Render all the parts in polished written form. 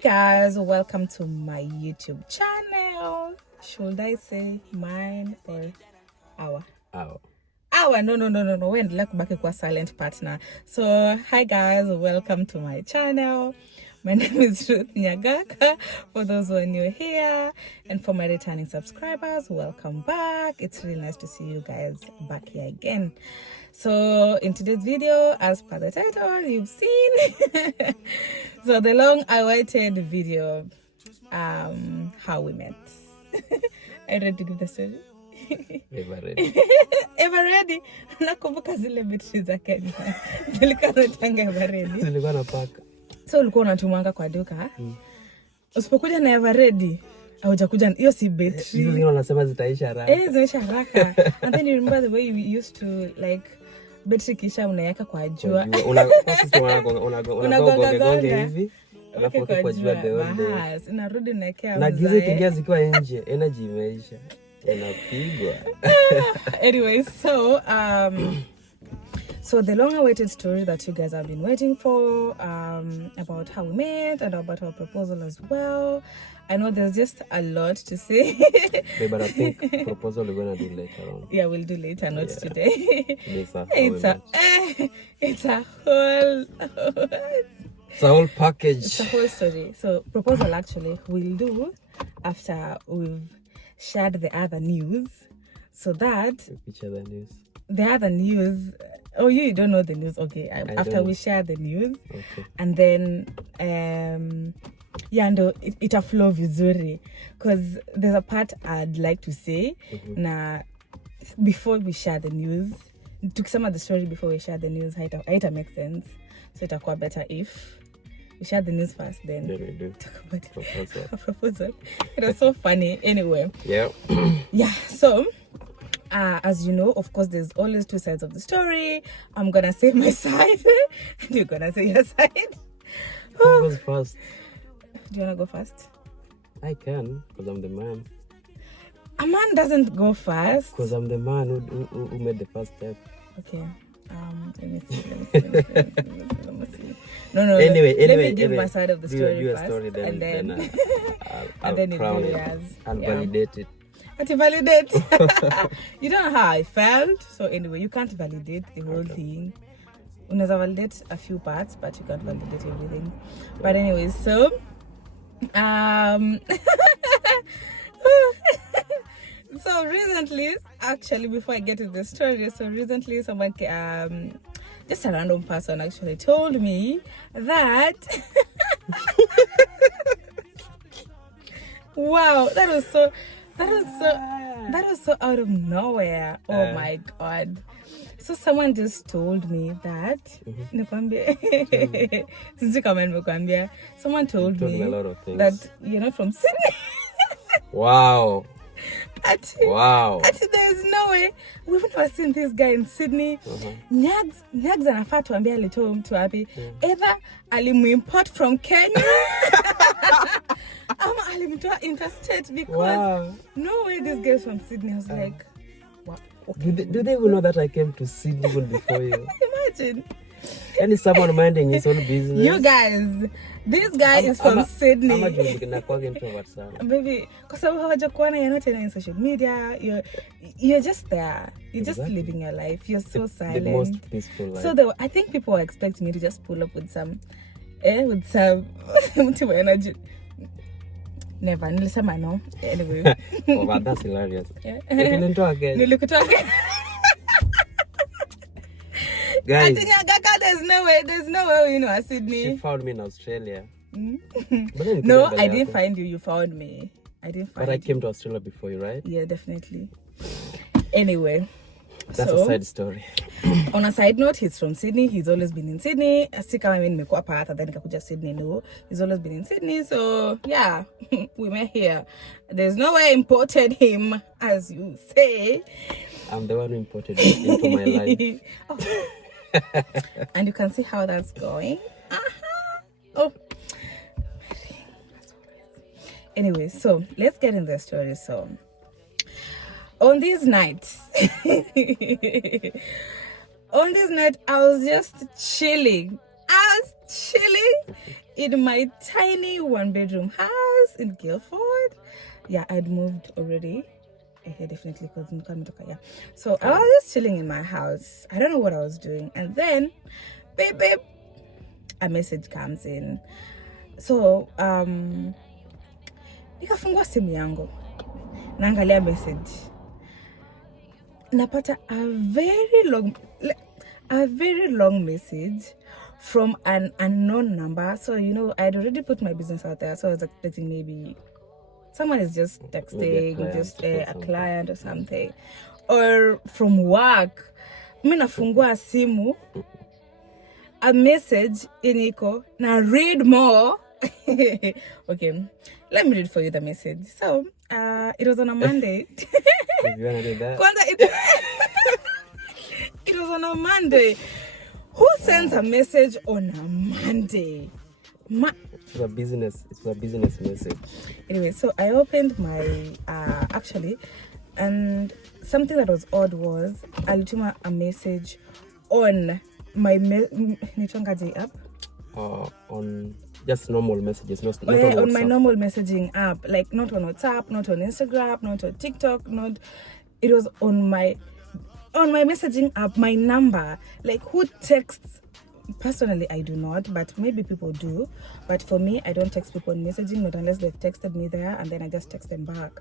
Hi guys, welcome to my YouTube channel. Should I say mine or our? Our, no. We're back to silent partner. So hi guys, welcome to my channel. My name is Ruth Nyagaka. For those who are new here, and for my returning subscribers, welcome back. It's really nice to see you guys back here again. So in today's video, as per the title, you've seen so the long-awaited video, how we met. Are you ready to give the story? Ever ready. Ever ready? Nakumbuka zile betri za Kenya. Zilikuwa zinatanga ever ready. Zilikuwa na paka. So ulikuwa unatumanga kwa duka. Usipokuja na ever ready, haujakuja hiyo si betri. Hizo zingine wanasema zitaisha haraka. Zinaisha haraka. And then you remember the way you used to like betri kisha unaweka kwa jua. Unagonga hivi. Alafu kwa jua the whole day. Unarudi unawekea na giza ikiingia zikiwa nje, energy imeisha. Inapigwa. Anyway, so the long-awaited story that you guys have been waiting for, about how we met and about our proposal as well. I know there's just a lot to say. But I think proposal we're gonna do later on. Yeah, we'll do later, not today. It's a whole package. It's a whole story. So proposal actually we'll do after we've shared the other news, so that which other news? The other news. Oh, you don't know the news. Okay, after we share the news, okay, and then yeah, ndo ita flow vizuri, because there's a part I'd like to say na before we share the news. Tukisema the story before we share the news, haita make sense, so itakuwa better if we share the news first, then we do talk about proposal. It was so funny. Anyway, yeah. Yeah, so as you know, of course, there's always two sides of the story. I'm gonna say my side and you're gonna say your side. Who goes first? Do you wanna go first? I can, because I'm the man. A man doesn't go first. Because I'm the man who made the first step. Okay. Let me see. No. Anyway, let me give my side of the story do first, story, then, and then I'll and then crown it. I'll validate it. But you validate. You don't know how I felt. So anyway, you can't validate the whole thing. Unaweza validate a few parts, but you can't validate everything. Yeah. But anyway, so so recently, actually, before I get to the story, so recently someone, just a random person actually told me that wow, that was so out of nowhere. Oh my god. So someone just told me that someone told me a lot of things. that you're not from Sydney. Wow. Wow. There's no way. We've never seen this guy in Sydney. Nyags anafaa tuambia alitoa mtu wapi. Either alimuimport from Kenya ama alimtoa interstate, because no way this guy's from Sydney. I was like, what? Okay. Do they even know that I came to Sydney even before you? Imagine. And is someone minding his own business? You guys, this guy is from Sydney. Baby, because you're not in social media. You're just there. You're just living your life. You're so silent. The most peaceful life. So I think people are expecting me to just pull up with some energy. Never. Nilisema no. Anyway. Oh, but that's hilarious. Yeah. Nilikutoa again. Guys, there's no way you know Sydney. She found me in Australia. No, I didn't find you. You found me. I didn't find you. But I came to Australia before you, right? Yeah, definitely. Anyway, that's a side story. On a side note, he's from Sydney. He's always been in Sydney. Kama mimi nimekuwa pata then nikakuja Sydney. No, he's always been in Sydney. So yeah, we met here. There's no way I imported him, as you say. I'm the one who imported him into my life. Oh. And you can see how that's going. Oh. Anyway, so let's get in the story. So on these nights I was just chilling in my tiny 1-bedroom house in Guildford. Yeah, I'd moved already. Yeah, definitely, because yeah. So I was just chilling in my house. I don't know what I was doing, and then, babe, a message comes in. So nikafungua simu yangu, naangalia message, napata a very long message from an unknown number. So I'd already put my business out there, so I was expecting maybe someone is just texting, just a client or something, or from work. Mimi nafungua simu, a message iniko na read more. Okay, let me read for you the message. So it was on a Monday. If you wanna do that. It was on a Monday. Who sends a message on a Monday? It's a business message. Anyway, so I opened my actually, and something that was odd was alituma a message on my Nitongaji app. On just normal messages, not on my normal messaging app, like not on WhatsApp, not on Instagram, not on TikTok, it was on my messaging app, my number. Like, who texts? Personally, I do not, but maybe people do. But for me, I don't text people on messaging, not unless they've texted me there, and then I just text them back.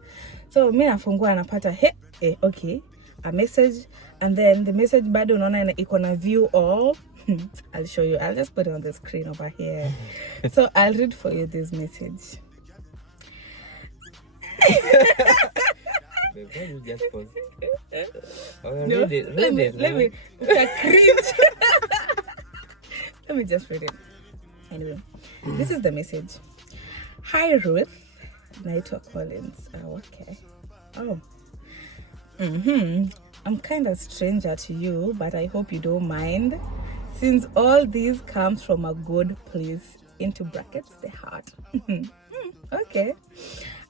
So me nafungua napata okay, a message, and then the message bado unaona iko na view all. I'll show you. I'll just put it on the screen over here. So I'll read for you this message. Why you just pause? Let me cringe. Let me just read it. Anyway, this is the message. Hi Ruth, Naitwa Collins. Oh, okay. Oh. I'm kind of stranger to you, but I hope you don't mind, since all this comes from a good place, into brackets, the heart. Okay.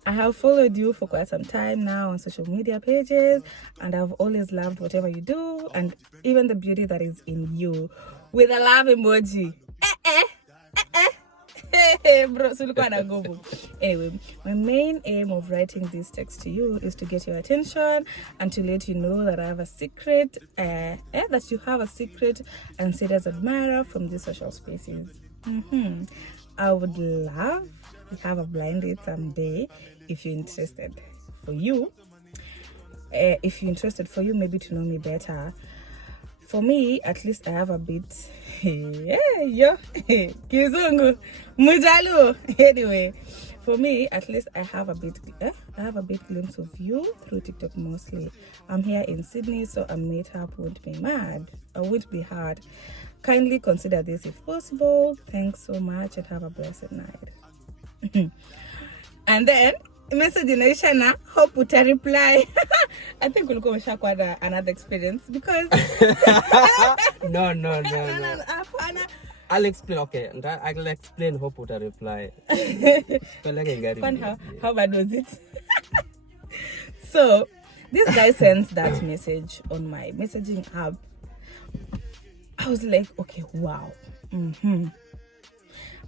I have followed you for quite some time now on social media pages, and I've always loved whatever you do, and even the beauty that is in you, with a love emoji. Bro, anyway, my main aim of writing this text to you is to get your attention and to let you know that I have a secret, that you have a secret and serious admirer from these social spaces. I would love to have a blind date someday if you're interested. For you, maybe to know me better. For me, at least I have a bit, Kizungu, Mujalu. Anyway, for me, at least I have a bit glimpse of you through TikTok mostly. I'm here in Sydney, so a meetup won't be mad, or won't be hard. Kindly consider this if possible. Thanks so much and have a blessed night. And then, message inaisha na hope uta reply. I think ulikuwa umeshakuwa another experience because no. I'll explain. Okay, I'll explain hope uta reply. How bad was it? So this guy sends that message on my messaging app. I was like, okay, wow.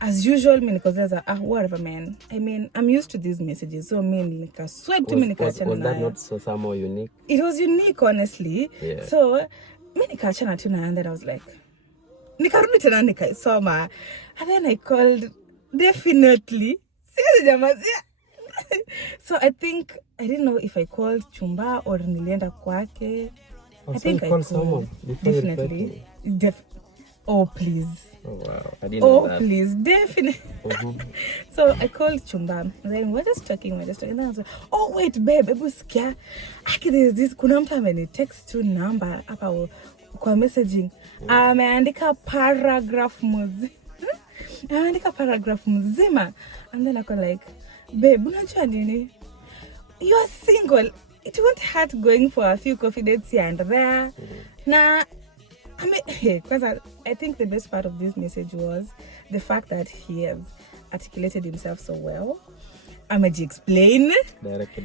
As usual, whatever, man. I mean, I'm used to these messages, so I mean, was that not so somehow unique? It was unique, honestly. Yeah. So, nikachana tuna, and then I was like, nikarudi tena nikaisoma, and then I called, definitely. So I think, I didn't know if I called Chumba or nilienda kwake. I think I called someone before. Definitely. Oh, please. Oh, wow. I didn't know that. Please. Definitely. So I called Chumba. And then we're just talking. And then I was like, oh, wait, babe. I was scared. There's this. Kuna mtu amenitext tu number hapa kwa messaging. Ameandika paragraph mzima. And then I was like, babe, unajua nini? You're single. It won't hurt going for a few coffee dates here and there. Nah. Because I think the best part of this message was the fact that he has articulated himself so well. Explain. Direct to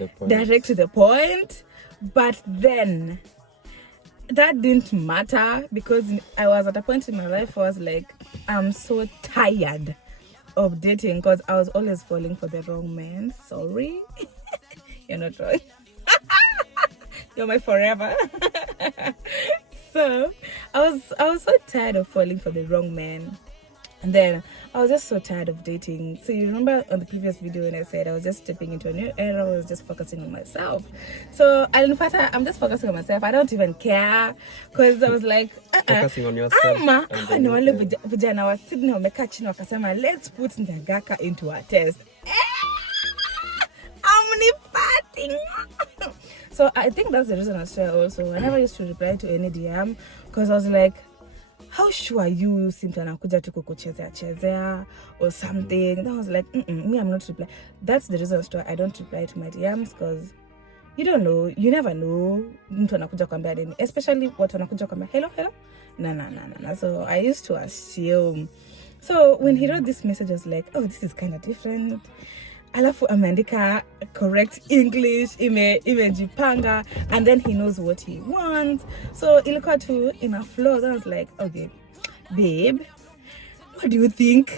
the point. But then, that didn't matter because I was at a point in my life where I was like, I'm so tired of dating because I was always falling for the wrong man. Sorry. You're not wrong. You're my forever. So I was so tired of falling for the wrong man. And then I was just so tired of dating. So you remember on the previous video when I said I was just stepping into a new era, I was just focusing on myself. So I'm just focusing on myself. I don't even care because I was like, focusing on yourself. Ni wale vijana wa Sydney wamekaa chini wakasema, let's put Ndagaka into a test. Omnipating. So I think that's the reason I swear also. I never used to reply to any DM because I was like, how sure are you si mtu anakuja tu kukuchezea or something. Then I was like, me, I'm not replying. That's the reason I don't reply to my DMs because you don't know, you never know mtu anakuja kuambia nini, especially watu wanakuja kuambia hello. No. So I used to assume. So when he wrote this message, I was like, oh, this is kind of different. Alafu ameandika correct English, imejipanga, and then he knows what he wants. So ilikuwa tu in a flow. So I was like, okay, babe, what do you think?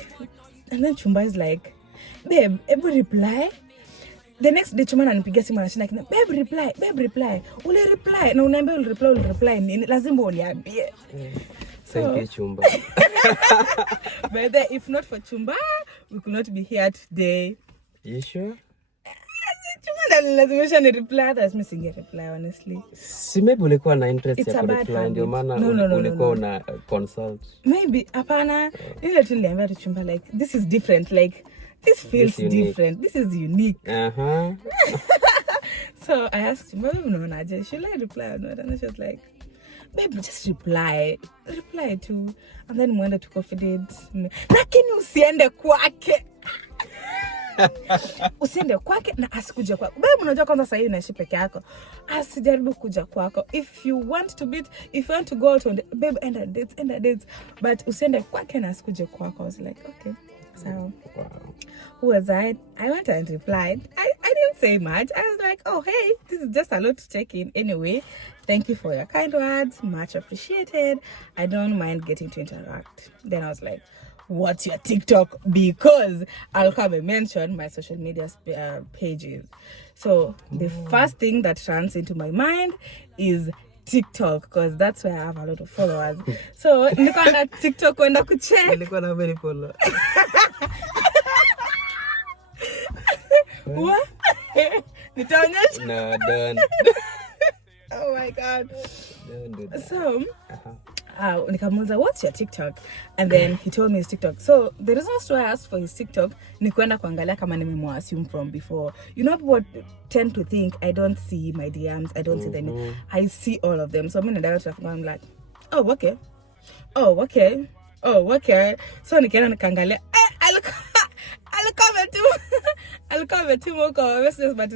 And then Chumba is like, babe, ebu reply. The next day Chumba ananipigia simu anashinda kina, babe reply. Ule reply. Na unaambia ule reply nini? Lazima uniambie. Thank you, Chumba. But then, if not for Chumba, we could not be here today. You sure? Lazimisha ni reply, that's missing a reply, honestly. Si maybe ulikuwa na interest ya reply ndio maana ulikuwa una consult. Maybe hapana. Nile tu niliambia Chumba like this is different, like this feels different. This is unique. So I asked Chumba, unaonaje? Should I reply or not? And she was like, babe, just reply to. And then mwende to confident. Lakini usiende kwake. Usiende kwake na asikuje kwako. Babe, unajua kwanza sasa hivi unaishi peke yako. Asijaribu kuja kwako. If you want to meet, if you want to go out on babe, end a dates. But usiende kwake na asikuje kwako. I was like, okay. So, wow. Who was I? I went and replied. I didn't say much. I was like, oh, hey, this is just a lot to take in. Anyway, thank you for your kind words. Much appreciated. I don't mind getting to interact. Then I was like, what's your TikTok? Because I'll come and mention my social media pages. So the first thing that runs into my mind is TikTok, because that's where I have a lot of followers. So nilikuwa na TikTok kwenda kucheck. Nilikuwa na many followers. What? Nitaonyesha? No, don't. Oh my God. Don't do that. So, nikamuuliza, what's your TikTok? And then he told me his TikTok. So the reason why I asked for his TikTok ni kwenda kuangalia kama nimemwassume from before. You know, people tend to think I don't see my DMs, I don't see them. I see all of them. So mimi ndio I'm like, oh okay. So nikaenda nikaangalia, I'll comment two more messages, but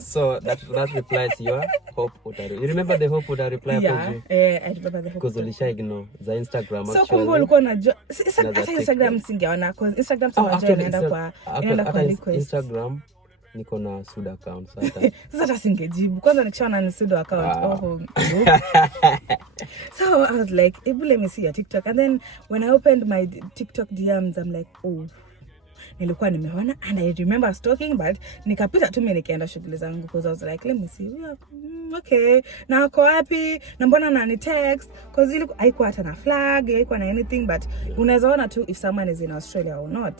so that replies your hope utari. You remember the hope utari reply? Yeah, I remember the hope. Because ulisha ignore the Instagram actually. So kumbe ulikuwa unajua Instagram singeona, because Instagram sinajua inaenda kwa request. Instagram niko na Suda account sasa. Sasa singejibu. Kwanza nikishaona ni Suda account. So I was like, let me see your TikTok. And then when I opened my TikTok DMs, I'm like, oh, nilikuwa nimeona, and I remember stalking, but nikapita tu mimi nikaenda shughuli zangu, because I was like, let me see, okay, na ako wapi, na mbona anani text, because ile haikuwa hata na flag, haikuwa na anything, but unaweza ona tu if someone is in Australia or not.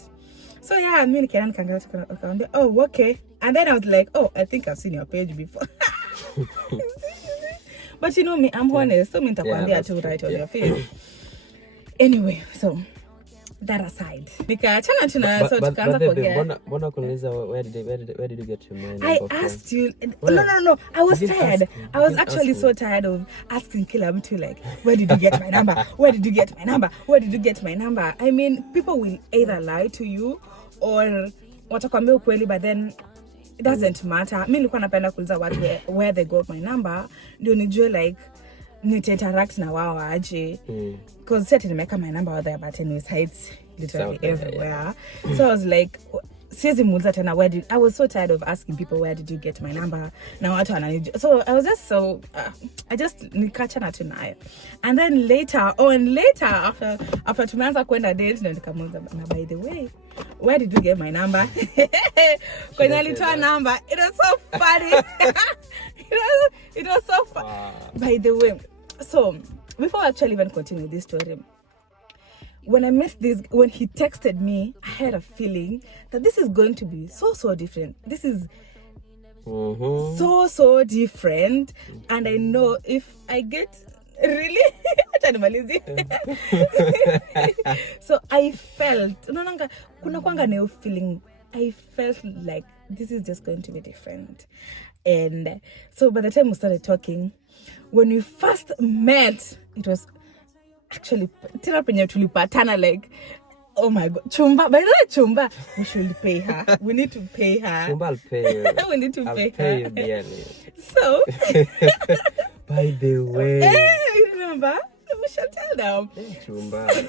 So yeah, mimi nikaenda nikaangalia akaambia, oh okay, and then I was like, oh, I think I've seen your page before. But you know me, I'm honest, so mimi nitakwambia tu right on your face. Anyway, so that aside, nikaachana tuna, so tukaanza kuongea. Mbona kuniuliza where did you get your money? I asked you. No. I was tired. I was actually so tired of asking kila mtu like, where did you get my number? Where did you get my number? Where did you get my number? I mean, people will either lie to you or watakwambia ukweli, but then it doesn't matter. Mimi nilikuwa napenda kuuliza watu where they got my number, ndio nijue like nita-interact na wao aje. Because set nimeka my number out there, but anyways, it's literally everywhere. Yeah. So I was like, siwezi muuliza tena I was so tired of asking people where did you get my number. Na watu wananijua. So I was just so I just nikachana tu nayo. And then later after tumeanza kwenda date, na nikamuuliza, na by the way, where did you get my number? When I told number, it was so funny. it was so funny. Wow. By the way, so before I actually even continue this story, when I met this, when he texted me, I had a feeling that this is going to be so different. This is so different, and I know if I get really so I felt feeling. I felt like this is just going to be different. And so by the time we started talking, when we first met, it was actually like, oh my God, Chumba. By the way, Chumba, we should pay her. We need to pay her. Chumba, I'll pay you. We need to pay her. You so, by the way, you remember? We shall tell them. Chumba in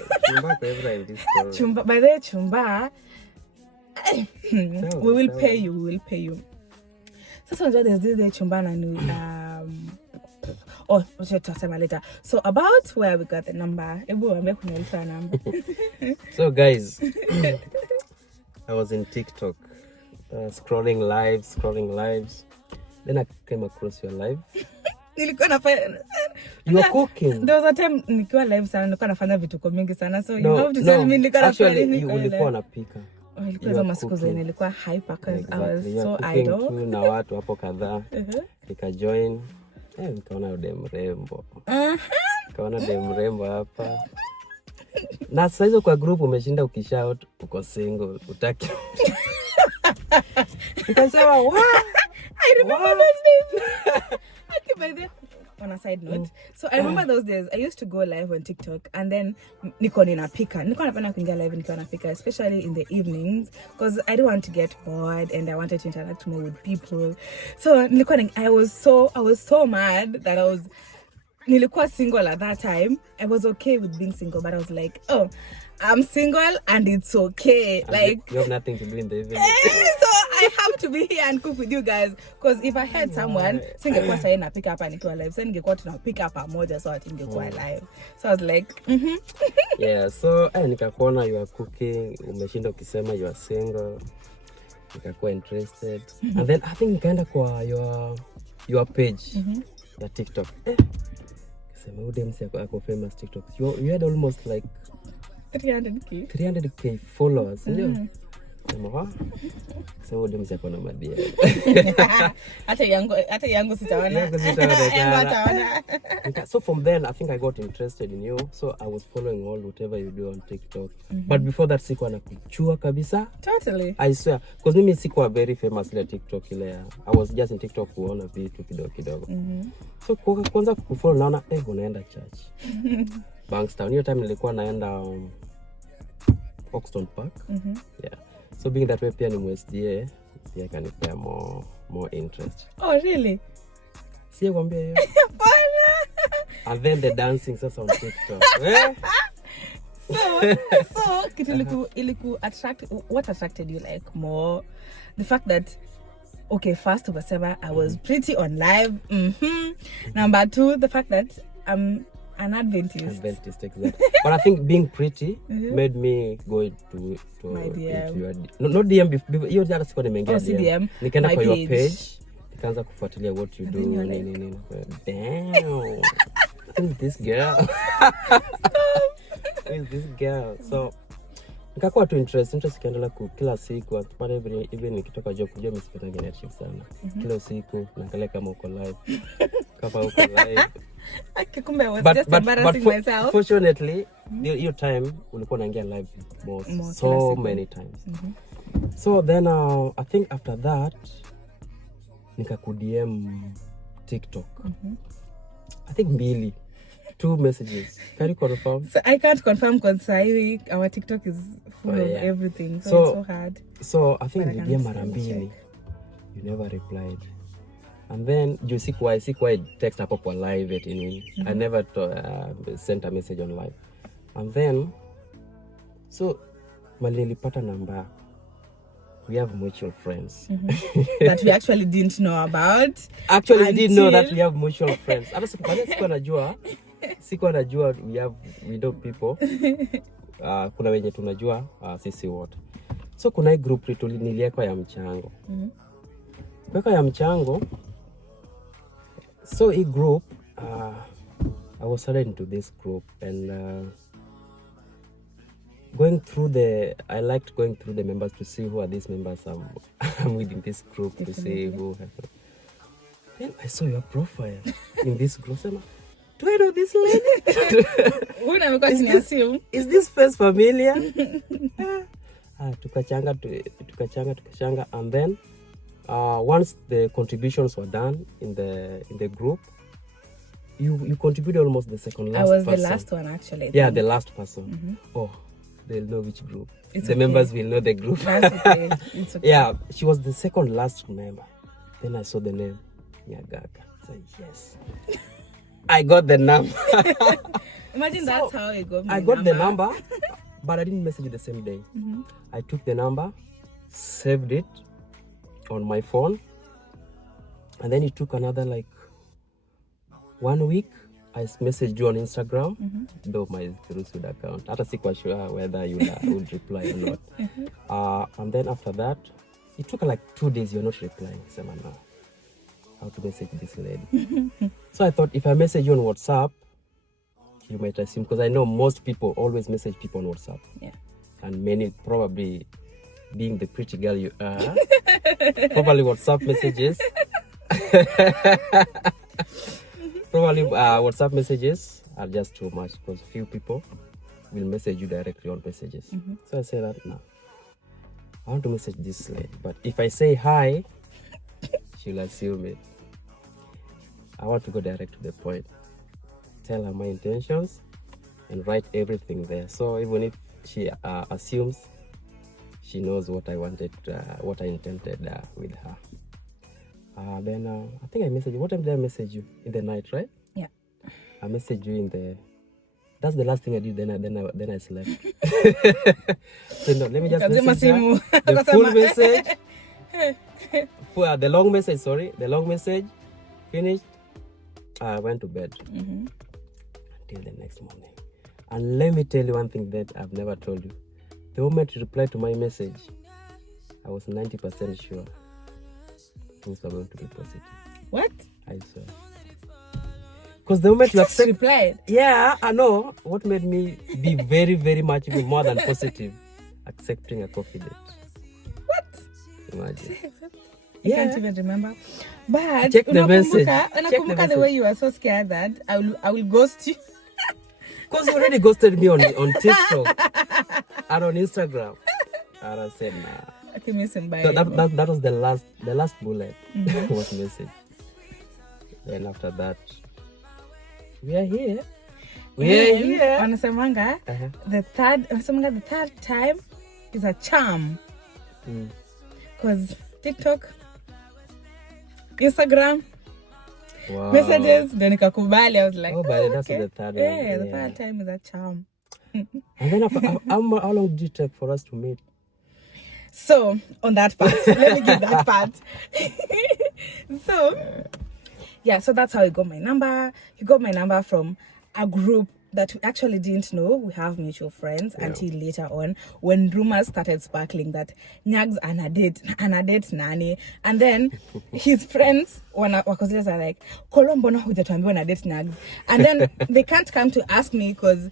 this story. Chumba, by the way, Chumba, we will pay you. So there's this day Chumba and we'll talk about later. So about where we got the number. So guys, I was in TikTok, scrolling lives. Then I came across your live. You were cooking. There was a time nilikuwa live sana, nilikuwa nafanya vituko mingi sana. So you have to tell me nilikuwa nafanya nini. Ulikuwa unapika. Ilikuwa za masiku zenye nilikuwa hyper because I was so idle. Na watu hapo kadhaa. Nikajoin. Nikaona dem rembo. Nikaona dem rembo hapa. Na sasa hizo kwa group umeshinda ukishout uko single, utaki. Nikasema, "What? I remember those days." Okay, by the on a side note, so I remember those days I used to go live on TikTok, and then niko napenda kuingia live nikiwa napika, especially in the evenings, because I don't want to get bored and I wanted to interact more with people. So I was so mad that nilikuwa single at that time. I was okay with being single, but I was like, oh, I'm single and it's okay. And like you have nothing to do in the evening. So I have to be here and cook with you guys, because if I had someone, singekuwa sasa na pick up and nikiwa live. Sasa ningekuwa tuna pick up pamoja, so atingekuwa live. So I was like, Yeah, so nikakuona you are cooking, umeshinda ukisema you are single. Nikakuwa interested. And then I think nikaenda kwa your page ya TikTok. Sema udemsi yako famous TikTok. You had almost like 300k followers, ndio? Sema udemsi yako na madia. Hata yangu sitaona. So from then I think I got interested in you, so I was following whatever you do on TikTok. But before that sikuwa nakuchua kabisa. Totally. I swear, because mimi sikuwa very famous ile TikTok ile. I was just in TikTok kuona vitu kidogo. So kwanza kufollow naona unaenda church. Bankstown. Hiyo time nilikuwa naenda Oxton Park. Yeah. So being that way pia ni MSDA, pia kanipea more interest. Oh really? Siye kwambia hiyo. And then the dancing sasa on TikTok. So iliku attract, what attracted you like more? The fact that, okay, first of all, I was pretty on live. Number 2, the fact that I'm an Adventist, exactly. But I think being pretty made me go to my DM. Your not DM, hiyo jana sikuwa nimeingia DM. Nikaenda kwa your page, nikaanza kufuatilia what you do. Damn. Who's this girl? Who's this girl? So nikakuwa tu interest kiendelea kila siku, pale even nikitoka job kujua msipenda net shift sana. Kila siku naangalia kama uko live. Kama uko live. Akikumbe was just embarrassing myself. Fortunately, your time ulikuwa unaingia live more so many times. So then I think after that nikakudm TikTok. I think 2 messages. Can you confirm? So I can't confirm because our TikTok is full of everything, so it's so hard. So I think you DM mara mbili. You never replied. And then you sikuwa text hapo kwa live at in. I never sent a message on live. And then so nilipata namba. We have mutual friends that we actually didn't know about. Actually, we didn't know that we have mutual friends. Hata sikuwa najua we know people. Kuna wenye tunajua sisi wote. So kuna hii group niliweka ya mchango. Kuweka ya mchango. So hii group, I was added into this group, and I liked going through the members to see who are these members I'm within this group, to see who. Then I saw your profile in this group. Do I know this lady? Is this face familiar? Tukachanga, and then once the contributions were done in the group, you contributed almost the second last person. I was the last one, actually. Yeah, the last person. Oh, they'll know which group. The members will know the group. That's okay. It's okay. Yeah, she was the second last member. Then I saw the name, Nyagaga. So yes, I got the number. Imagine that's how I got my I got the number, but I didn't message it the same day. I took the number, saved it on my phone, and then it took another like 1 week. I messaged you on Instagram, though my Rusud account. Hata sikuwa sure whether you would reply or not. And then after that, it took like 2 days. You're not replying. No, how to message this lady? So I thought if I message you on WhatsApp, you might assume, because I know most people always message people on WhatsApp. Yeah. And many, probably being the pretty girl you are, probably WhatsApp messages. Probably WhatsApp messages are just too much, because few people will message you directly on messages. So I said that, no, I want to message this lady, but if I say hi, she'll assume it. I want to go direct to the point, tell her my intentions, and write everything there. So even if she assumes, she knows what I wanted, what I intended with her. Then I think I messaged you. What time did I message you? In the night, right? Yeah. I messaged you in the. That's the last thing I did. Then I slept. So no, let me just message her. The full message. The long message. Sorry, the long message. Finished. I went to bed until the next morning. And let me tell you one thing that I've never told you. The moment you replied to my message, I was 90% sure things were going to be positive. What? I swear. Because the moment you accept, replied. Yeah, I know. What made me be very, very much even more than positive, accepting a coffee date. What? Imagine. I can't even remember. But check the message. Unakumbuka the way you were so scared that I will ghost you. Because you already ghosted me on TikTok and on Instagram. And I said, nah. So that was the last bullet was message. Then after that, we are here. Wanasemanga the third time is a charm. Because TikTok, Instagram, messages, then nikakubali. I was like, but that's okay. The third one. Yeah, the third time is a charm. And then how long did it take for us to meet? So, on that part, let me give that part. So, yeah, so that's how he got my number. He got my number from a group that we actually didn't know. We have mutual friends until later on, when rumors started sparkling that Nyags anadate nani. And then his friends are like, Kolo mbona hujatuambia unadate Nyags? And then they can't come to ask me because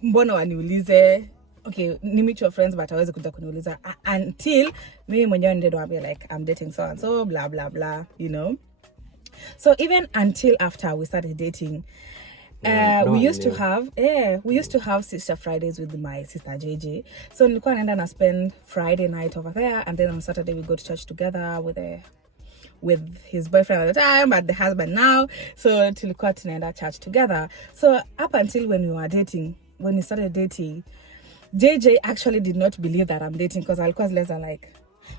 mbona waniulize. Okay, ni mutual friends, but hawezi kuja kuniuliza until mimi mwenyewe ndio niwaambie like I'm dating so and so, blah blah blah, you know. So even until after we started dating, we used to have Sister Fridays with my sister JJ. So nilikuwa naenda na spend Friday night over there, and then on Saturday we go to church together with his boyfriend at the time, but the husband now. So tulikuwa tunaenda church together. So up until when we started dating, JJ actually did not believe that I'm dating, because alikuwa less than like,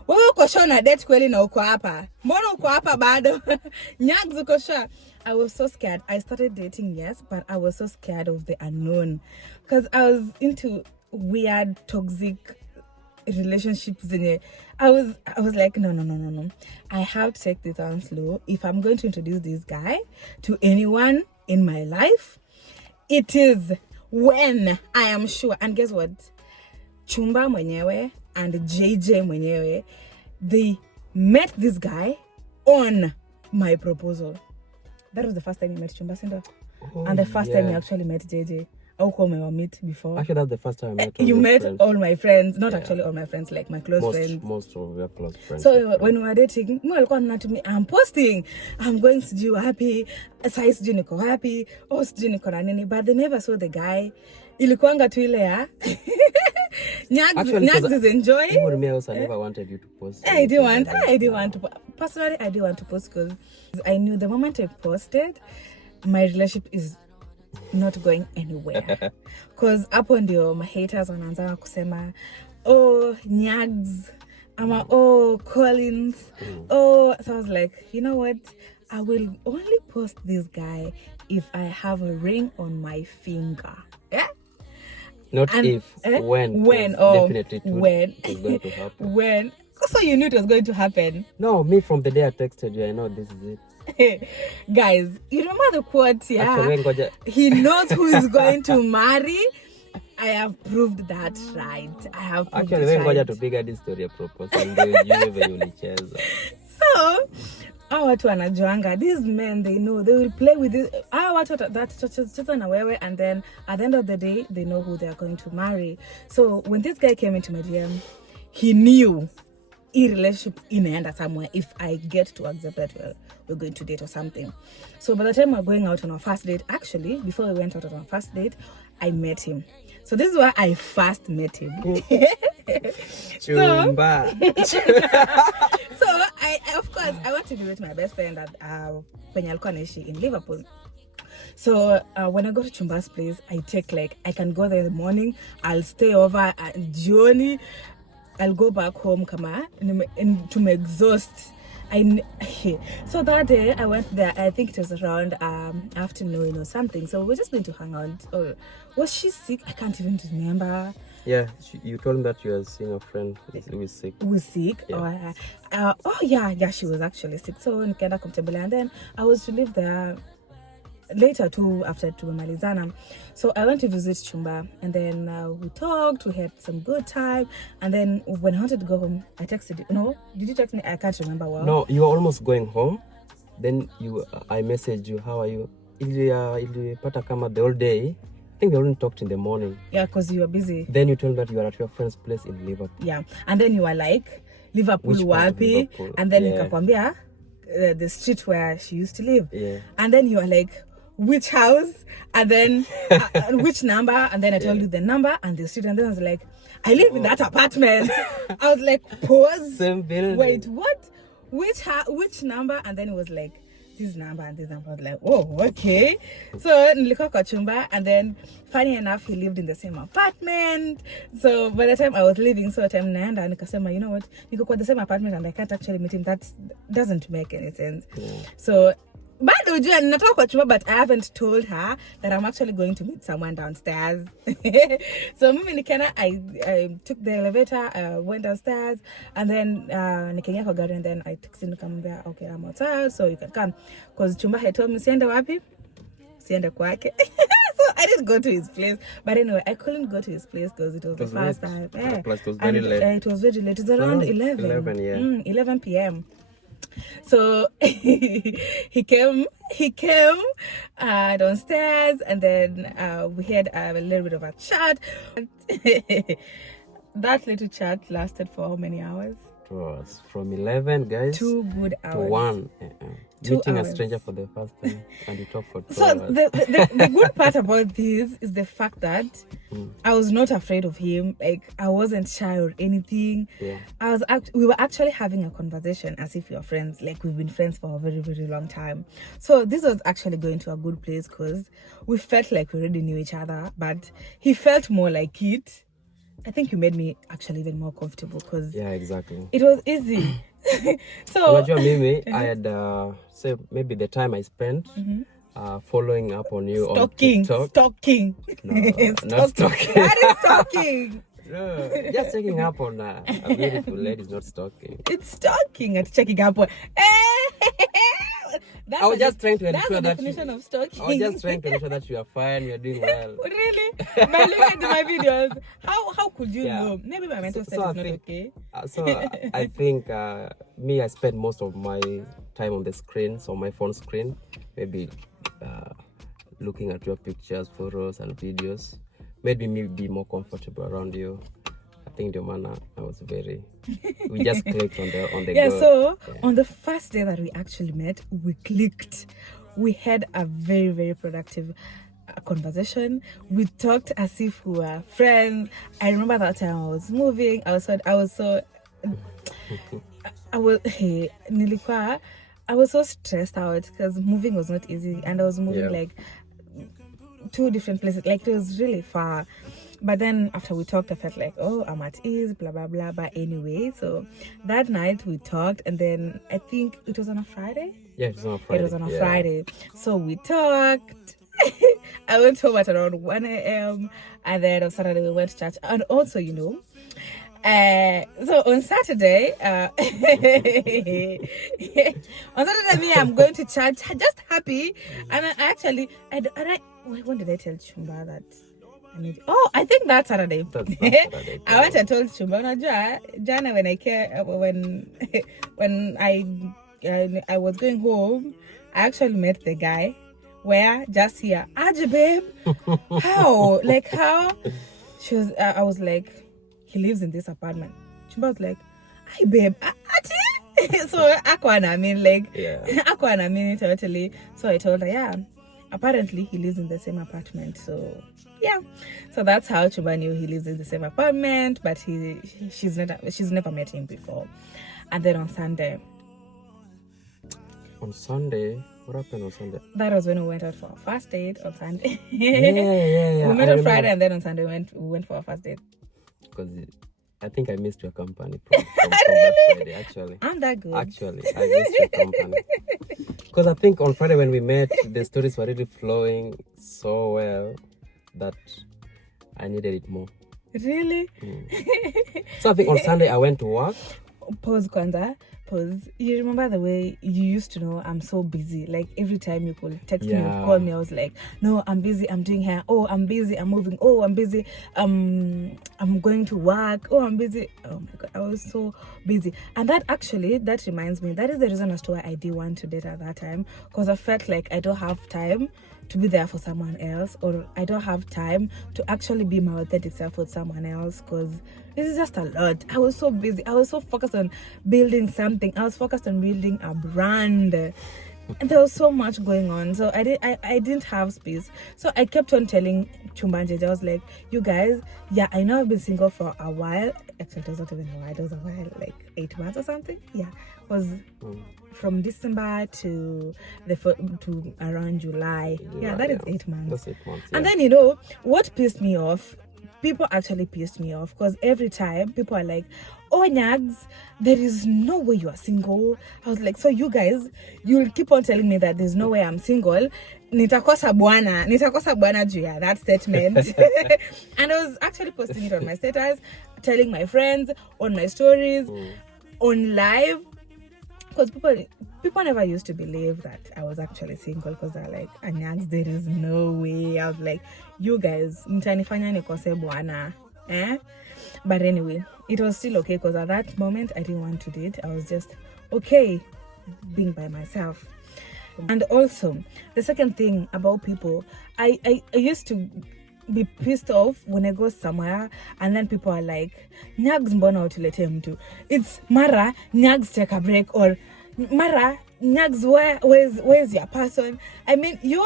wewe uko sure na date kweli na uko hapa? Mbona uko hapa bado? Nyags uko sure? I was so scared. I started dating, yes, but I was so scared of the unknown, because I was into weird, toxic relationships. I was like, no. I have to take this on slow. If I'm going to introduce this guy to anyone in my life, it is when I am sure. And guess what? Chumba mwenyewe and JJ mwenyewe, they met this guy on my proposal. That was the first time you met Chumba Sindo. And the first time you actually met JJ. How come we meet before? Actually, that's the first time I met all you met friends. All my friends. Not actually all my friends, like my close friends. Most of your close friends. So when we were dating, I'm posting, I'm going sijui happy, size sijui niko happy, sijui niko na nini, but they never saw the guy. Ilikuanga tu ile ya Nyags is enjoying. Even me also, I never wanted you to post. I didn't want to. Personally, I didn't want to post because I knew the moment I posted, my relationship is not going anywhere. Because hapo ndio my haters wanaanza kusema, Nyags, ama Collins, So I was like, you know what? I will only post this guy if I have a ring on my finger. Yeah? Not if, when. Definitely when. It's going to happen. When. So you knew it was going to happen. No, me from the day I texted you, I know this is it. Guys, you remember the quote, yeah? Actually, he knows who is going to marry. I have proved that right. I have proved actually, it right. To piga this story proposal. So, watu wanajuanga, these men, they know, they will play with this. Watu that na wewe, and then at the end of the day, they know who they are going to marry. So when this guy came into my DM, he knew a relationship inaenda somewhere if I get to accept that we're going to date or something. So by the time we're going out on our first date, actually, before we went out on our first date, I met him. So this is where I first met him. Chumba. So of course, I want to be with my best friend at when alikuwa anaishi in Liverpool. So when I go to Chumba's place, I can go there in the morning, I'll stay over at Jioni, I'll go back home kama to me exhaust. So that day I went there, I think it was around afternoon or something. So we're just going to hang out. Or was she sick? I can't even remember. Yeah, you told me that you were seeing a friend who was sick. Yeah. Yeah, she was actually sick. So nikaenda kumtembelea, and then I was to live there later too after tumemalizana. So I went to visit Chumba, and then we talked, we had some good time, and then when I wanted to go home, I texted you. No, did you text me? I can't remember well. No, you were almost going home. Then I messaged you, how are you? Ilipata kama the whole day. I think they only talked in the morning. Yeah, because you were busy. Then you told me that you were at your friend's place in Liverpool. Yeah, and then you were like, Liverpool wapi? And then nikakwambia the street where she used to live. Yeah. And then you were like, which house? And then which number? And then I told you the number and the street. And then I was like, I live in that apartment. I was like, pause. Same building. Wait, what? Which number? And then it was like, this number and this number. I was like, okay. So nilikuwa kwa Chumba, and then funny enough, he lived in the same apartment. So by the time I was leaving, so time naenda nikasema, you know what, niko kwa the same apartment and I can't actually meet him. That doesn't make any sense. Yeah. So bado ujua ninatoka kwa Chumba, but I haven't told her that I'm actually going to meet someone downstairs. So mimi nikaenda, I took the elevator, went downstairs, and then nikaingia kwa gari, and then I texted nikamwambia, okay, I'm outside, so you can come. Because Chumba had told me siende wapi? Siende kwake. So I didn't go to his place. But anyway, I couldn't go to his place because it was the first time. Yeah. Plus it was very late. It was very late. It was around 11. 11, yeah. 11 p.m. So he came downstairs, and then we had a little bit of a chat. That little chat lasted for how many hours? It was from 11, guys. 2 good hours. To 1. 2 Meeting hours. A stranger for the first time, and you talk for 2 so hours. The good part about this is the fact that I was not afraid of him. Like, I wasn't shy or anything. Yeah. We were actually having a conversation as if we were friends. Like, we've been friends for a very, very long time. So this was actually going to a good place because we felt like we already knew each other, but he felt more like it. I think you made me actually even more comfortable because exactly. It was easy. So unajua mimi I had say maybe the time I spent following up on you on TikTok. Stalking. No, not stalking. That is stalking. No, just checking up on a beautiful lady is not stalking. It's stalking and checking up on. I was just trying to that's ensure the that definition of stalking. I was just trying to ensure that you are fine, you're doing well. Really? By looking at my videos, how could you Yeah. know? Maybe my mental state is not okay. I think me, I spend most of my time on the screen, so my phone screen, maybe looking at your pictures, photos, and videos, made me be more comfortable around you. I think the manner I was we just clicked on the yeah. girl. So on the first day that we actually met, we clicked. We had a very, very productive conversation. We talked as if we were friends. I remember that time I was moving. I was so stressed out because moving was not easy, and I was moving like 2 different places. Like, it was really far. But then after we talked, I felt like, oh, I'm at ease, blah, blah, blah. But anyway, so that night we talked, and then I think it was on a Friday. Yeah, it was on a Friday. It was on a Friday. So we talked. I went home at around 1 a.m. And then on Saturday we went to church. And also, so on Saturday, I'm going to church, just happy. And when did I tell Chumba that? I think that's Saturday. I went and told Chumba, Jana, when I was going home, I actually met the guy. Where? Just here. Aja, babe. How? She was. I was like, he lives in this apartment. Chumba was like, hi, babe. Ati? So Akwana, totally. So I told her, yeah. Apparently, he lives in the same apartment. So yeah. So that's how Chumba knew he lives in the same apartment, but she's never met him before. And then on Sunday. What happened on Sunday? That was when we went out for our first date on Sunday. Yeah. We met on Friday, and then on Sunday we went for our first date. Because I think I missed your company from that Friday, actually. I'm that good. Actually, I missed your company. Because I think on Friday when we met, the stories were really flowing so well that I needed it more. Really? So I think on Sunday I went to work. Pause, Kwanza. Pause. You remember the way you used to know I'm so busy? Like, every time you could text me or call me, I was like, no, I'm busy, I'm doing hair. Oh, I'm busy, I'm moving. Oh, I'm busy, I'm going to work. Oh, I'm busy. Oh my God, I was so busy. And that reminds me, that is the reason as to why I didn't want to date at that time. Because I felt like I don't have time to be there for someone else, or I don't have time to actually be my authentic self with someone else, because this is just a lot. I was so busy. I was so focused on building something. I was focused on building a brand. And there was so much going on. So I didn't have space. So I kept on telling Chumba and JJ, I was like, you guys, yeah, I know I've been single for a while. Actually, it was not even a while. It was a while, like 8 months or something. Yeah. It was from December to around July. Yeah, that is 8 months. That's 8 months. Yeah. And then, what pissed me off? People actually pissed me off, because every time people are like, oh, Nyags, there is no way you are single. I was like, so you guys, you'll keep on telling me that there's no way I'm single. Nitakosa bwana juu ya that statement. And I was actually posting it on my status, telling my friends, on my stories, on live. Because people never used to believe that I was actually single, because they're like, Anyags, there is no way. I was like, you guys, mtanifanya nikose bwana. But anyway, it was still okay, because at that moment I didn't want to date. I was just okay being by myself. And also, the second thing about people, I used to be pissed off when I go somewhere and then people are like, Nyags, mbona utulete mtu? It's Mara, Nyags, take a break, or Mara, Nyags, where's your person? I mean, you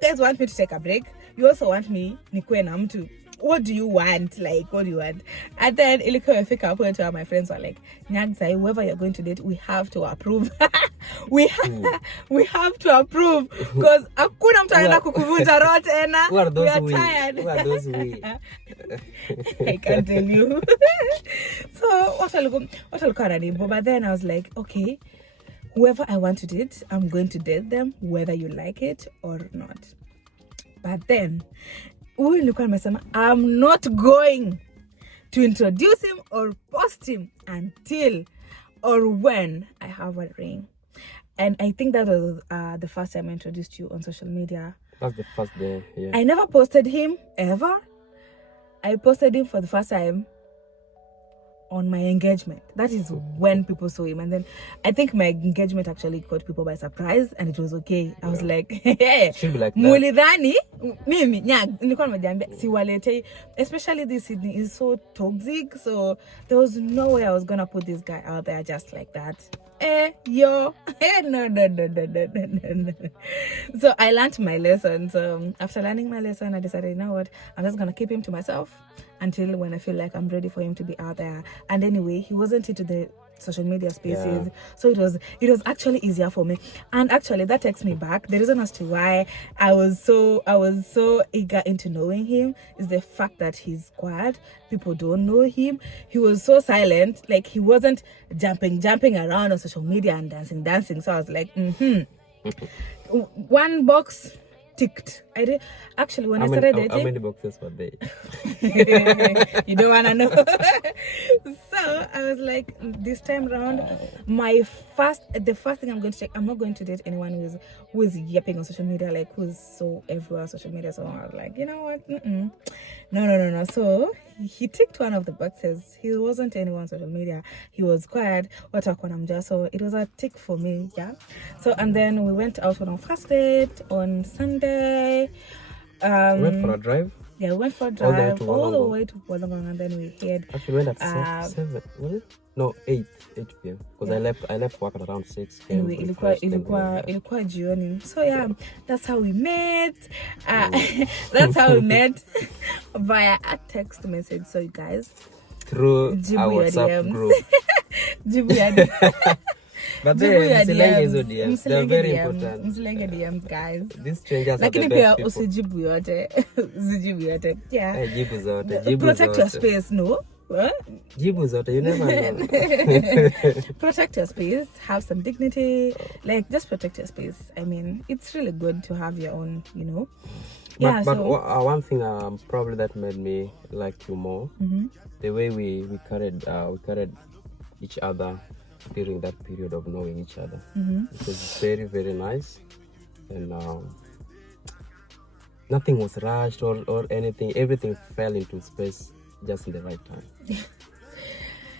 guys want me to take a break. You also want me nikue na mtu. What do you want? Like, what do you want? And then ilikuwa imefika hapo to my friends were like, Nyags, whoever you're going to date, we have to approve. we have to approve, because hakuna mtu anaenda kukuvunja roho tena. We are tired. Who are those we? I can't tell you. So what alikuwa ananibo, but then I was like, okay, whoever I want to date, I'm going to date them whether you like it or not. But then I'm not going to introduce him or post him until or when I have a ring. And I think that was the first time I introduced you on social media. That's the first day, yeah. I never posted him, ever. I posted him for the first time on my engagement. That is when people saw him. And then I think my engagement actually caught people by surprise, and it was okay. I was like, hey, should be like that. Mulidhani, mimi, nilikuwa nimejiambia siwaletei, especially this Sydney is so toxic, so there was no way I was gonna put this guy out there just like that. No. So I learned my lesson. So after learning my lesson, I decided, you know what, I'm just gonna keep him to myself until when I feel like I'm ready for him to be out there. And anyway, he wasn't into the social media spaces, so it was actually easier for me. And actually that takes me back. The reason as to why I was so eager into knowing him is the fact that he's quiet. People don't know him. He was so silent, like he wasn't jumping around on social media and dancing. So I was like, one box ticked. I did actually when I started dating. How many boxes were there? You don't wanna know. So I was like, this time around, the first thing I'm going to check. I'm not going to date anyone who's yapping on social media, like who's so everywhere on social media. So I was like, you know what? No. So he ticked one of the boxes. He wasn't anyone on social media. He was quiet. So it was a tick for me, yeah. So and then we went out on our first date on Sunday. We went for a drive. Yeah, we went for a drive all the way to Wollongong, and then we hid. Actually, we went at 7. Was it? No, 8 p.m. Because I left work at around 6. Anyway, ilikuwa jioni. So yeah, that's how we met. That's how we met via a text message. So you guys, through our WhatsApp group. But then DMs, they're very important. Msilenge DMs, guys. These strangers are the Lakini best pia people. usijibu yote. Usijibu yote. Yeah. Jibu zote. Protect your space, no? What? Jibu zote, you never know. Protect your space. Have some dignity. Like, just protect your space. I mean, it's really good to have your own, you know. But one thing probably that made me like you more, the way we carried each other during that period of knowing each other. It was very, very nice, and nothing was rushed or anything. Everything fell into space just in the right time.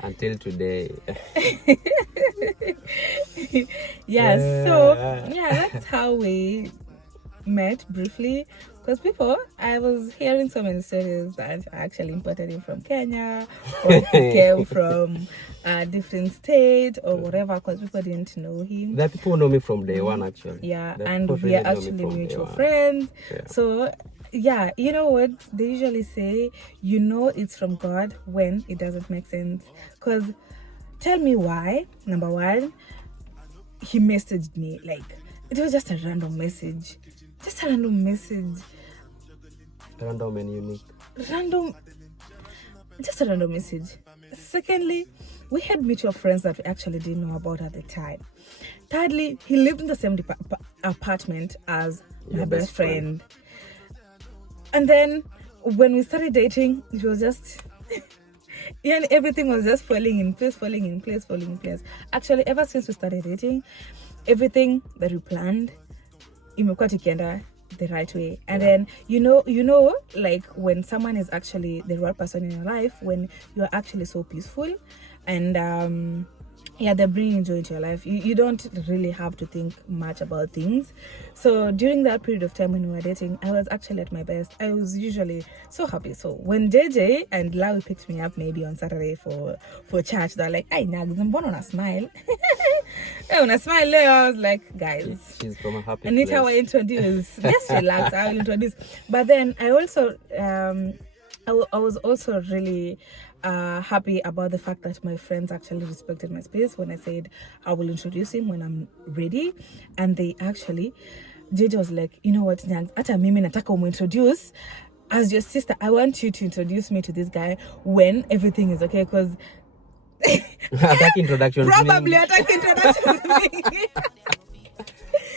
Until today. That's how we met briefly. Because I was hearing so many stories that I actually imported him from Kenya, or he came from a different state or whatever, because people didn't know him. There are people who know me from day one, actually. Yeah, and we are actually mutual friends. Yeah. So, yeah, you know what? They usually say, you know it's from God when it doesn't make sense. Because tell me why, number one, he messaged me. Like, it was just a random message. Just a random message. Random and unique. Just a random message. Secondly, we had mutual friends that we actually didn't know about at the time. Thirdly, he lived in the same apartment as my best friend. And then when we started dating, it was just... and everything was just falling in place. Actually, ever since we started dating, everything that we planned, imekuwa tukienda the right way. And then you know like when someone is actually the right person in your life, when you're actually so peaceful and they're bringing joy into your life, you don't really have to think much about things. So during that period of time when we were dating, I was actually at my best. I was usually so happy. So when JJ and Lawi picked me up maybe on Saturday for church, they're like, "Ay, Nags, mbona una smile?" When I smile, I was like, guys, she's from a happy Anita, place. will introduce. Just relax, I will introduce. But then I also I was also really happy about the fact that my friends actually respected my space when I said I will introduce him when I'm ready. And they actually, JJ was like, you know what, Nyangs, ata mimi nataka umintroduce as your sister. I want you to introduce me to this guy when everything is okay, because attack introduction. Probably attack introduction.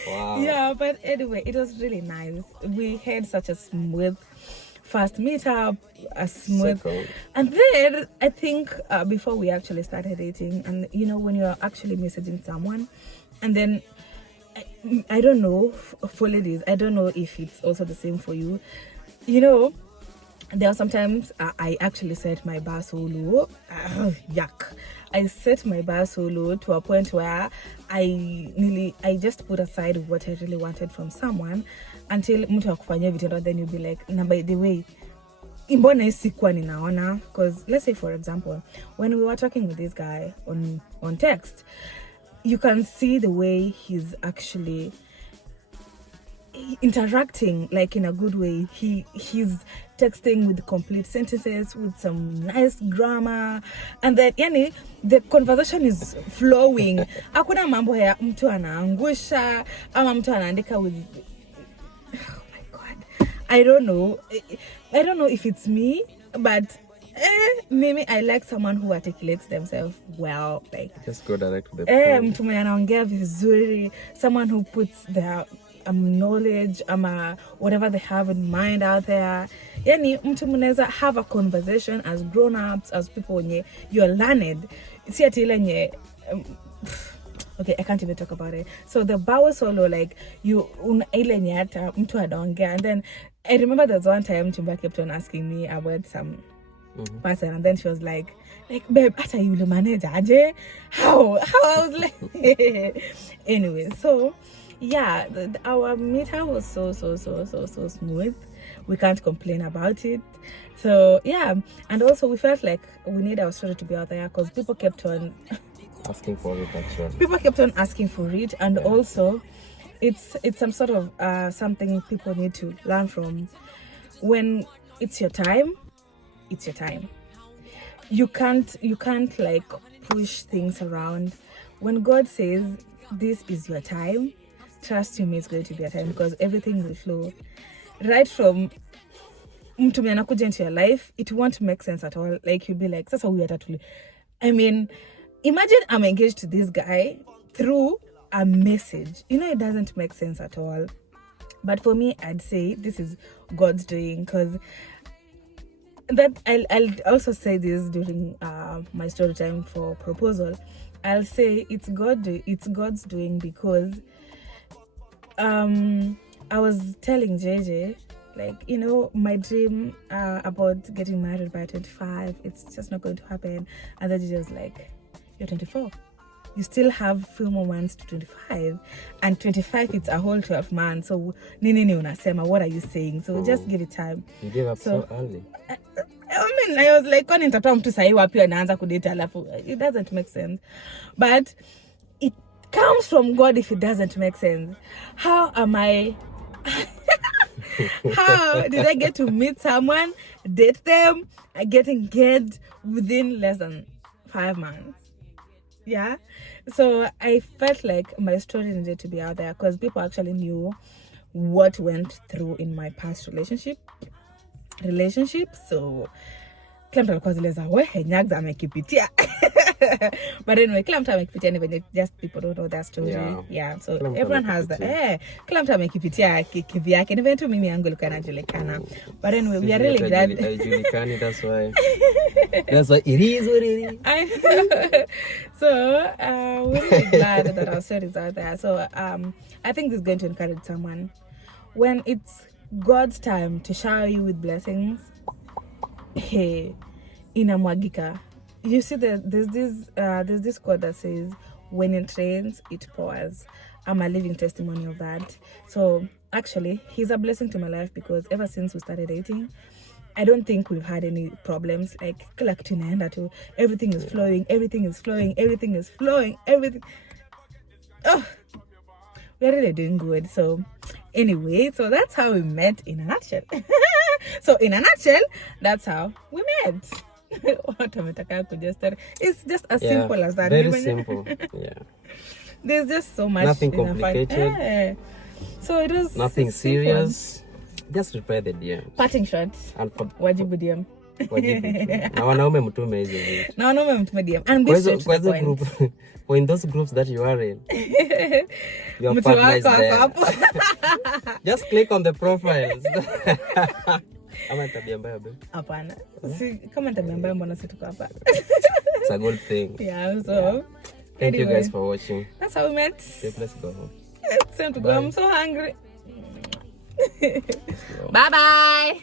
Wow. Yeah, but anyway, it was really nice. We had such a smooth first meetup, and then I think before we actually started dating, and you know when you're actually messaging someone And then I don't know for ladies, I don't know if it's also the same for you. You know, there are sometimes I actually set my bar so low. Yuck. I set my bar so low to a point where I just put aside what I really wanted from someone until mtu akufanyia vitendo, then you'll be like, na by the way, imbona sikuwa ninaona. Because let's say for example, when we were talking with this guy on text, you can see the way he's actually interacting, like in a good way. He's texting with complete sentences, with some nice grammar, and then yani the conversation is flowing. Hakuna mambo ya mtu anaangusha ama mtu anaandika with, oh my god, I don't know if it's me, but maybe I like someone who articulates themselves well, like just go direct to the point. Mtu mwenye anaongea vizuri, someone who puts their knowledge whatever they have in mind out there. Yani mtu mnaweza have a conversation as grown-ups, as people when you're learned. Si ati ile nye okay, I can't even talk about it. So the bow solo, like you ile nye hata mtu anaongea. And then I remember there's one time Chumba kept on asking me about some person, and then she was like babe, hata yule manager aje, how I was like anyway, so yeah, our meetup was so smooth. We can't complain about it. So yeah, and also we felt like we need our story to be out there because people kept on asking for it actually. People kept on asking for it, and also it's some sort of something people need to learn from. When it's your time, it's your time. You can't like push things around. When God says this is your time, trust me, it's going to be a time, because everything will flow. Right from mtu mwenye anakuja into your life, it won't make sense at all. Like you'll be like, sasa huyu atatuli. I mean, imagine I'm engaged to this guy through a message. You know, it doesn't make sense at all. But for me, I'd say this is God's doing, because that I'll also say this during my story time for proposal. I'll say it's God's doing, because I was telling JJ, like, you know, my dream about getting married by 25, it's just not going to happen. And then JJ was like, you're 24. You still have a few more months to 25, and 25 it's a whole 12 months. So nini unasema, what are you saying? So just give it time. You gave up so early. I mean, I was like, kwani nitatoa mtu sahi wapi anaanza kudate alafu, it doesn't make sense. But it comes from God if it doesn't make sense. How am I how did I get to meet someone, date them, get engaged within less than 5 months? Yeah, so I felt like my story needed to be out there, because people actually knew what went through in my past relationship. So kila mtu alikuwa zile za wehe nyagza amekipitia. But anyway, kila mtu amekipitia, even just people don't know that story. Yeah, so everyone has that. Kila mtu amekipitia kivyake, even tu mimi yangu ilikuwa inajulikana. But anyway, we are really glad. That's why it is what it is. So we're really glad that our story is out there. So I think this is going to encourage someone. When it's God's time to shower you with blessings, hey, inamwagika. You see that there's this quote that says, when it rains, it pours. I'm a living testimony of that. So actually, he's a blessing to my life, because ever since we started dating, I don't think we've had any problems. Like everything is flowing, oh, we're really doing good. So anyway, so that's how we met in a nutshell. So in a nutshell, that's how we met. It's just as simple as that. Very simple. Yeah. There's just so much. Nothing complicated. So it was nothing serious. Just reply the DM. Parting shots. Wajibu DM. Na wanaume mtume hizo vitu. Na wanaume mtume DM. And be straight to the point. Group, or in those groups that you are in, your partner is there. Just click on the profiles. Ama tabia mbaya babe? Hapana. Si kama tabia mbaya mbona si tuko hapa. It's a good thing. Yeah, so Thank you guys for watching. That's how we met. Okay, let's go home. It's time to go. I'm so hungry. Bye-bye.